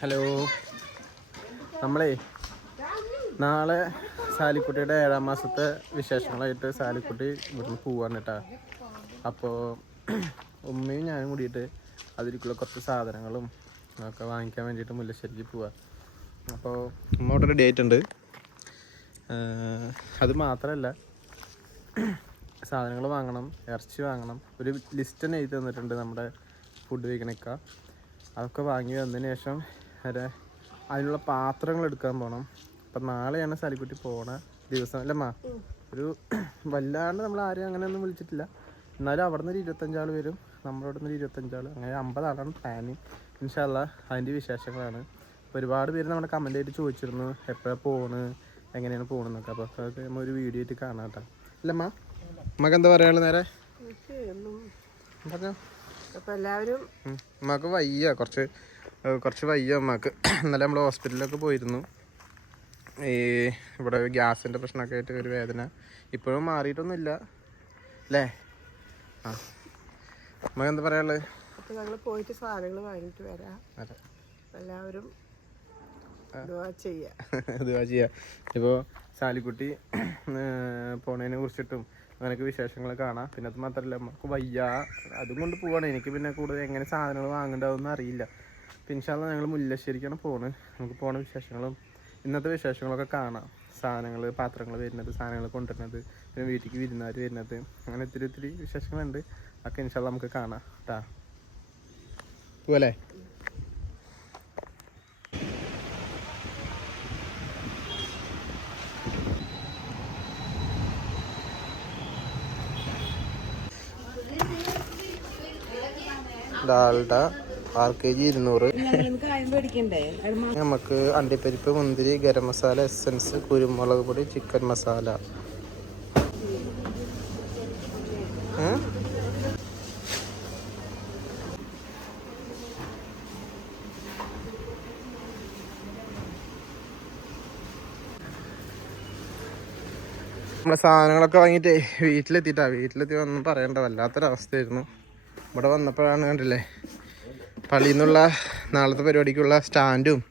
Hello. നമ്മളേ നാളെ സാലിക്കുട്ടിയുടെ ഏഴാം മാസത്തെ വിശേഷങ്ങളായിട്ട് സാലിക്കുട്ടി ഇവിടുന്ന് പോവാണ് കേട്ടാ. അപ്പോൾ ഉമ്മയും ഞാനും കൂടിയിട്ട് അതിരിക്കുള്ള കുറച്ച് സാധനങ്ങളും ഒക്കെ വാങ്ങിക്കാൻ വേണ്ടിയിട്ട് മുല്ലശ്ശേരിക്ക് പോവാ. അപ്പോൾ ഉമ്മ ഡേറ്റ് ആയിട്ടുണ്ട്. അത് മാത്രമല്ല സാധനങ്ങൾ വാങ്ങണം ഇറച്ചി വാങ്ങണം. ഒരു ലിസ്റ്റ് തന്നെ എഴുതി തന്നിട്ടുണ്ട് നമ്മുടെ ഫുഡ് വീക്കണിക്ക അതൊക്കെ വാങ്ങി വന്നതിന് ശേഷം വരെ അതിനുള്ള പാത്രങ്ങൾ എടുക്കാൻ പോകണം അപ്പം നാളെയാണ് സലിക്കുട്ടി പോണ ദിവസം അല്ലമ്മ ഒരു വല്ലാണ്ട് നമ്മൾ ആരെയും അങ്ങനെ ഒന്നും വിളിച്ചിട്ടില്ല. എന്നാലും അവിടെ നിന്ന് ഒരു ഇരുപത്തഞ്ചാൾ വരും. നമ്മുടെ അവിടെ നിന്ന് ഒരു ഇരുപത്തഞ്ചാൾ അങ്ങനെ അമ്പതാളാണ് പ്ലാനിങ് ഇൻഷാല്ല അതിന്റെ വിശേഷങ്ങളാണ്. ഒരുപാട് പേര് നമ്മുടെ കമന്റ് ആയിട്ട് ചോദിച്ചിരുന്നു എപ്പോഴാണ് പോണ് എങ്ങനെയാണ് പോകണമെന്നൊക്കെ അപ്പോൾ അതൊക്കെ നമ്മൾ ഒരു വീഡിയോ ആയിട്ട് കാണാം കേട്ടോ അല്ലമ്മ നമുക്ക് എന്താ പറയാനുള്ള നേരെ? പറഞ്ഞോ? അപ്പൊ എല്ലാവരും നമുക്ക് വയ്യ കുറച്ച്. കുറച്ച് വയ്യ അമ്മയ്ക്ക് ഇന്നലെ നമ്മൾ ഹോസ്പിറ്റലിലൊക്കെ പോയിരുന്നു. ഈ ഇവിടെ ഗ്യാസിന്റെ പ്രശ്നമൊക്കെ ആയിട്ട് ഒരു വേദന. ഇപ്പോഴും മാറിയിട്ടൊന്നുമില്ല. അല്ലേ? ആ. ഉമ്മക്ക് എന്താ പറയാനുള്ളത്? അപ്പോൾ ഞങ്ങൾ പോയിട്ട് സാധനങ്ങൾ വാങ്ങിയിട്ട് വരാം. എല്ലാവരും ദുആ ചെയ്യാ. ഇത് ചെയ്യാം. ഇപ്പോൾ സാലിക്കുട്ടി പോണേനെ പോണതിനെ കുറിച്ചിട്ടും അങ്ങനെയൊക്കെ വിശേഷങ്ങൾ കാണാം. പിന്നെ അത് മാത്രമല്ല നമുക്ക് വയ്യ. അതും കൊണ്ട് പോവാണ്. എനിക്ക് പിന്നെ കൂടുതൽ എങ്ങനെ സാധനങ്ങൾ വാങ്ങണ്ടാവുമെന്ന് അറിയില്ല. പിന്നെ ഇൻഷാല്ല ഞങ്ങൾ മുല്ലശ്ശേരിക്കാണ് പോണ്. നമുക്ക് പോണ വിശേഷങ്ങളും ഇന്നത്തെ വിശേഷങ്ങളൊക്കെ കാണാം. സാധനങ്ങൾ പാത്രങ്ങൾ വരുന്നത് സാധനങ്ങൾ കൊണ്ടുവരുന്നത് പിന്നെ വീട്ടിലേക്ക് വിരുന്നവർ വരുന്നത്. അങ്ങനെ ഒത്തിരി ഒത്തിരി വിശേഷങ്ങളുണ്ട്. ഒക്കെ ഇൻഷാല്ല നമുക്ക് കാണാം കേട്ടാ പോലേ ഡാൽഡ. ആർ കെ ജി ഇരുന്നൂറ് നമുക്ക് അണ്ടിപ്പരിപ്പ് മുന്തിരി ഗരം മസാല എസൻസ് കുരുമുളക് പൊടി ചിക്കൻ മസാല. നമ്മുടെ സാധനങ്ങളൊക്കെ വാങ്ങിയിട്ടേ വീട്ടിലെത്തിയിട്ടാ. വീട്ടിലെത്തി ഒന്നും പറയേണ്ട വല്ലാത്തൊരവസ്ഥയായിരുന്നു. ഇവിടെ വന്നപ്പോഴാണ് കണ്ടില്ലേ? പള്ളിയിൽ നിന്നുള്ള നാളത്തെ പരിപാടിക്കുള്ള സ്റ്റാൻഡും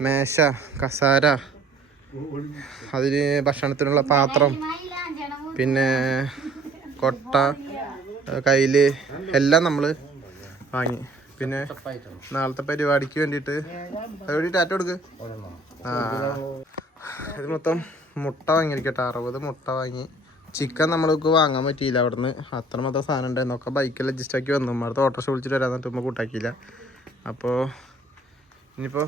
മേശ കസാര അതിന് ഭക്ഷണത്തിനുള്ള പാത്രം പിന്നെ കൊട്ട കയ്യിൽ എല്ലാം നമ്മൾ വാങ്ങി. പിന്നെ നാളത്തെ പരിപാടിക്ക് വേണ്ടിയിട്ട് അതുവഴി ടാറ്റ കൊടുക്ക്. ആ. ഇത് മൊത്തം മുട്ട വാങ്ങിയിരിക്കട്ടെ. അറുപത് മുട്ട വാങ്ങി. ചിക്കൻ നമ്മൾക്ക് വാങ്ങാൻ പറ്റിയില്ല. അവിടുന്ന് അത്രമാത്രം സാധനം ഉണ്ടായിരുന്നു. ഒക്കെ ബൈക്കിൽ അഡ്ജസ്റ്റ് ആക്കി വന്നു. അടുത്ത ഓട്ടോറിക്ഷ വിളിച്ചിട്ട് വരാൻ എന്നിട്ട് കൂട്ടാക്കിയില്ല. അപ്പോൾ ഇനിയിപ്പോൾ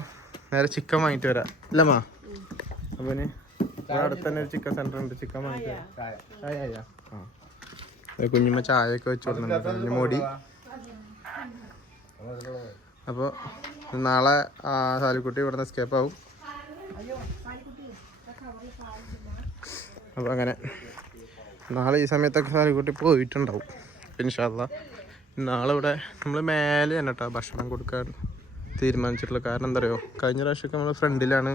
നേരെ ചിക്കൻ വാങ്ങിയിട്ട് വരാം. ഇല്ലമ്മാ അപ്പോൾ അടുത്ത് തന്നെ ഒരു ചിക്കൻ സെന്റർ ഉണ്ട്. ചിക്കൻ വാങ്ങിയിട്ട് ചായ ആ. കുഞ്ഞുമ്മ ചായയൊക്കെ വെച്ച് കൊടുക്കുന്നുണ്ട് കുഞ്ഞു മോടി. അപ്പോൾ നാളെ ആ സാലിക്കുട്ടി ഇവിടുന്ന് എസ്കേപ്പ് ആവും. അപ്പോൾ അങ്ങനെ. നാളെ ഈ സമയത്തൊക്കെ സാലിക്കുട്ടി പോയിട്ടുണ്ടാവും. ഇൻഷാല്ല നാളെ ഇവിടെ നമ്മൾ മേലെ തന്നെ കേട്ടോ ഭക്ഷണം കൊടുക്കാൻ തീരുമാനിച്ചിട്ടുള്ളത് കാരണം എന്താ പറയുക കഴിഞ്ഞ പ്രാവശ്യമൊക്കെ നമ്മൾ ഫ്രണ്ടിലാണ്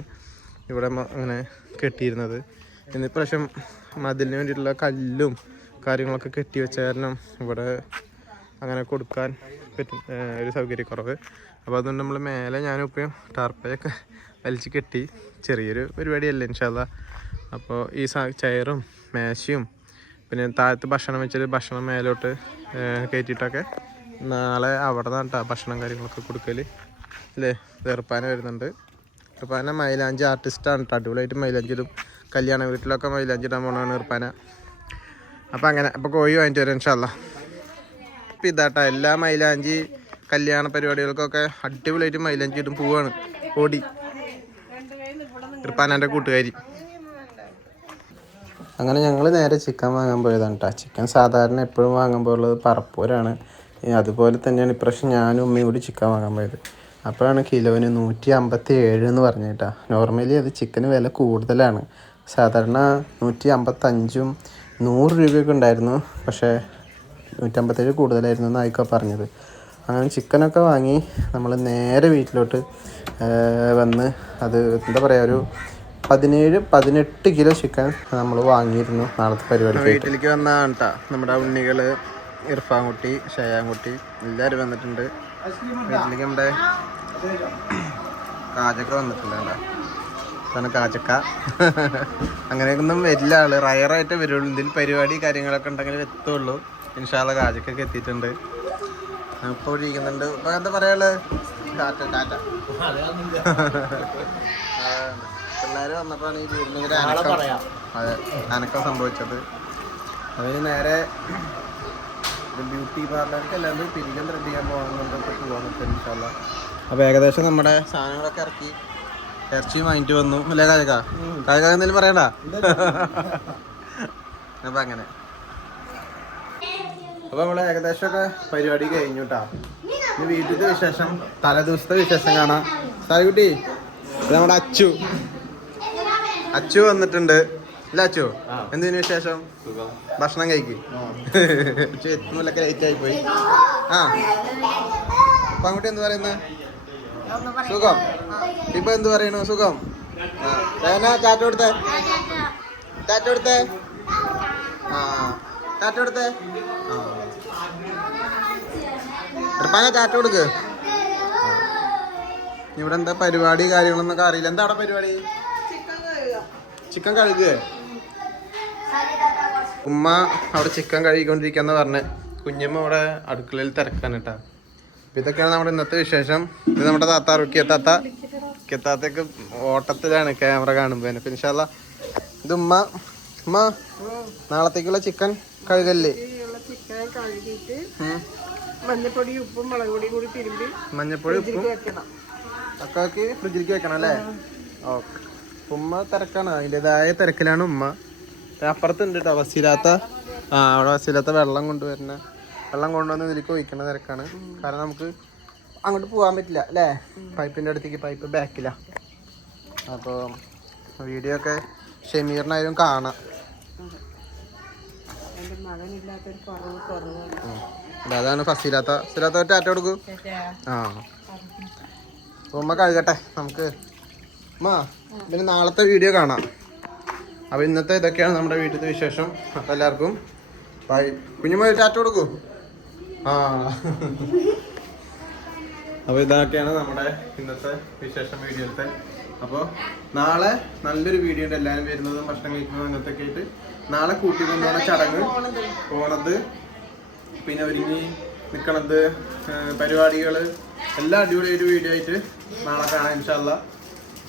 ഇവിടെ അങ്ങനെ കെട്ടിയിരുന്നത്. ഇന്ന് പ്രാവശ്യം മതിലിന് വേണ്ടിയിട്ടുള്ള കല്ലും കാര്യങ്ങളൊക്കെ കെട്ടി വെച്ച കാരണം ഇവിടെ അങ്ങനെ കൊടുക്കാൻ പറ്റും ഒരു സൗകര്യക്കുറവ്. അപ്പോൾ അതുകൊണ്ട് നമ്മൾ മേലെ ഞാനും ഇപ്പം ടാർപ്പയൊക്കെ വലിച്ച് കെട്ടി ചെറിയൊരു പരിപാടിയല്ലേ ഇൻഷാല്ല അപ്പോൾ ഈ ചെയറും മേശയും പിന്നെ താഴത്ത് ഭക്ഷണം വെച്ചിട്ട് ഭക്ഷണം മേലോട്ട് കയറ്റിയിട്ടൊക്കെ നാളെ അവിടെ നിന്നാണ് ഭക്ഷണം കാര്യങ്ങളൊക്കെ കൊടുക്കൽ അല്ലേ വെറുപ്പാന വരുന്നുണ്ട്. ഇർപ്പാന മൈലാഞ്ചി ആർട്ടിസ്റ്റാണ് കേട്ടോ അടിപൊളിയായിട്ട് മൈലാഞ്ചിടും. കല്യാണ വീട്ടിലൊക്കെ മൈലാഞ്ചി ഇടാൻ പോകണമാണ് ഇർപ്പാന അപ്പം അങ്ങനെ അപ്പോൾ കോഴി വാങ്ങിട്ട് വരാം ഇൻഷാല്ല അപ്പം ഇതാട്ടാ എല്ലാ മൈലാഞ്ചി കല്യാണ പരിപാടികൾക്കൊക്കെ അടിപൊളിയായിട്ട് മൈലാഞ്ചി ഇടും പോവാണ്. ഓടി. ഇർപ്പാനാന്റെ കൂട്ടുകാരി. അങ്ങനെ ഞങ്ങൾ നേരെ ചിക്കൻ വാങ്ങാൻ പോയതാണ് കേട്ടോ ചിക്കൻ സാധാരണ എപ്പോഴും വാങ്ങാൻ പോയുള്ളത് പറപ്പൂരാണ്. അതുപോലെ തന്നെയാണ് ഇപ്രാവശ്യം ഞാനും ഉമ്മയും കൂടി ചിക്കൻ വാങ്ങാൻ പോയത്. അപ്പോഴാണ് കിലോവിന് നൂറ്റി അമ്പത്തി ഏഴ് എന്ന് പറഞ്ഞു കേട്ടോ നോർമലി അത് ചിക്കന് വില കൂടുതലാണ്. സാധാരണ നൂറ്റി അമ്പത്തഞ്ചും നൂറ് രൂപയൊക്കെ ഉണ്ടായിരുന്നു. പക്ഷേ നൂറ്റമ്പത്തേഴ് കൂടുതലായിരുന്നു എന്നായിക്കോ പറഞ്ഞത്. അങ്ങനെ ചിക്കനൊക്കെ വാങ്ങി നമ്മൾ നേരെ വീട്ടിലോട്ട് വന്ന് അത് എന്താ പറയുക ഒരു പതിനേഴ് പതിനെട്ട് കിലോ ചിക്കൻ നമ്മൾ വാങ്ങിയിരുന്നു. നാളത്തെ പരിപാടി വീട്ടിലേക്ക് വന്നതാണ് കേട്ടോ നമ്മുടെ ഉണ്ണികൾ ഇർഫാൻകുട്ടി ഷയാൻകുട്ടി എല്ലാവരും വന്നിട്ടുണ്ട്. വീട്ടിലേക്ക് നമ്മുടെ കാജക്ക വന്നിട്ടുണ്ട് കേട്ടോ കാജക്ക. അങ്ങനെയൊന്നും വരില്ല ആൾ. റയറായിട്ട് വരുള്ളൂ. ഇതിൽ പരിപാടി കാര്യങ്ങളൊക്കെ ഉണ്ടെങ്കിൽ എത്തുള്ളൂ. ഇൻഷാല്ല കാജക്കൊക്കെ എത്തിയിട്ടുണ്ട്. ഇപ്പോൾ ഇരിക്കുന്നുണ്ട്. ഇപ്പൊ എന്താ പറയാൾ ടാറ്റ ടാറ്റ. പിള്ളേര് വന്നപ്പോഴാണ് ഈ വീടിന് ഒരു അനക്കം അതെ അനക്കം സംഭവിച്ചത്. അവർ നേരെ ബ്യൂട്ടി പാർലർക്ക് എല്ലാവരും തിരികെ റെഡി ചെയ്യാൻ പോകാൻ ഇൻഷാല്ല അപ്പോൾ ഏകദേശം നമ്മുടെ സാധനങ്ങളൊക്കെ ഇറക്കി ഇറച്ചി വാങ്ങിട്ട് വന്നു. അല്ലേ കായക കായക എന്തെങ്കിലും പറയണ്ട? അപ്പൊ അങ്ങനെ. അപ്പൊ നമ്മൾ ഏകദേശമൊക്കെ പരിപാടി കഴിഞ്ഞു കേട്ടാ ഇനി വീട്ടിലത്തെ വിശേഷം തലേ ദിവസത്തെ വിശേഷം കാണാം. സാരിക്കുട്ടി കുട്ടി നമ്മുടെ അച്ചു. അച്ചു വന്നിട്ടുണ്ട്. ഇല്ല അച്ചു എന്തിനു വിശേഷം? ഭക്ഷണം കഴിക്കും. അച്ചു എത്തുന്നില്ലൊക്കെ ലൈറ്റ് ആയി പോയി. ആ. അപ്പൊ അങ്ങോട്ട് എന്ത് പറയുന്ന? സുഖം. ഇപ്പൊ എന്ത് പറയണു സുഖം. ആ. ചാറ്റ കൊടുത്തേ ചാറ്റ കൊടുത്തേ ആ. ചാറ്റ കൊടുത്തേ ആ. എടുപ്പാങ്ങ ചാറ്റ കൊടുക്ക്. ഇവിടെ എന്താ പരിപാടി കാര്യങ്ങളൊന്നൊക്കെ അറിയില്ല. എന്താ അവിടെ പരിപാടി? ചിക്കൻ കഴുകുക ഉമ്മ അവിടെ ചിക്കൻ കഴുകിക്കൊണ്ടിരിക്കാന്ന് പറഞ്ഞ്. കുഞ്ഞമ്മ അവിടെ അടുക്കളയിൽ തിരക്കാണ് കേട്ടാ അപ്പൊ ഇതൊക്കെയാണ് നമ്മുടെ ഇന്നത്തെ വിശേഷം. ഇത് നമ്മുടെ താത്ത റുക്കിയ താത്ത. കിത്താത്തേക്ക് ഓട്ടത്തിലാണ് ക്യാമറ കാണുമ്പോ പിന്നെ ഇൻഷാല്ല ഇത് ഉമ്മ ഉമ്മ നാളത്തേക്കുള്ള ചിക്കൻ കഴുകല്ലേ? മഞ്ഞപ്പൊടി ഉപ്പും മുളക് പൊടിയും കൂടി തിരുമ്പി മഞ്ഞപ്പൊടി ഉപ്പും ഒക്കെ ഫ്രിഡ്ജിലേക്ക് വെക്കണം അല്ലേ? ഓക്കെ. ഉമ്മ തിരക്കാണ്. അതിന്റെതായ തിരക്കിലാണ് ഉമ്മ. അപ്പുറത്തുണ്ട് കേട്ടോ വസീലാത്ത. ആ അവിടെ വസീലാത്ത വെള്ളം കൊണ്ടുവരുന്ന. വെള്ളം കൊണ്ടുവന്ന് ഇതിലേക്ക് ഒഴിക്കണ തിരക്കാണ്. കാരണം നമുക്ക് അങ്ങോട്ട് പോകാൻ പറ്റില്ല അല്ലേ? പൈപ്പിന്റെ അടുത്തേക്ക് പൈപ്പ് ബാക്കില്ല അപ്പോൾ വീഡിയോ ഒക്കെ ഷെമീറിനായാലും കാണാം. അതാണ് ഫസ്സിലാത്ത ഒരു ടാറ്റ കൊടുക്കും. ആ. ഉമ്മ കഴുകട്ടെ നമുക്ക് ഉമ്മ പിന്നെ നാളത്തെ വീഡിയോ കാണാം. അപ്പൊ ഇന്നത്തെ ഇതൊക്കെയാണ് നമ്മുടെ വീട്ടിലത്തെ വിശേഷം. എല്ലാവർക്കും ബൈ. ഒരു ടാറ്റ കൊടുക്കൂ. ആ. അപ്പൊ ഇതൊക്കെയാണ് നമ്മുടെ ഇന്നത്തെ വിശേഷം വീഡിയോത്തെ അപ്പോൾ നാളെ നല്ലൊരു വീഡിയോ ഉണ്ട്. എല്ലാവരും വരുന്നതും ഭക്ഷണം കഴിക്കുന്നതും അങ്ങനത്തെ ഒക്കെ ആയിട്ട്. നാളെ കൂട്ടി കൊണ്ടുപോകുന്ന ചടങ്ങ്. പോണത്. പിന്നെ ഒരുങ്ങി നിൽക്കണത് പരിപാടികൾ എല്ലാം അടിപൊളി ഒരു വീഡിയോ ആയിട്ട് നാളെ കാണാം ഇൻഷാല്ല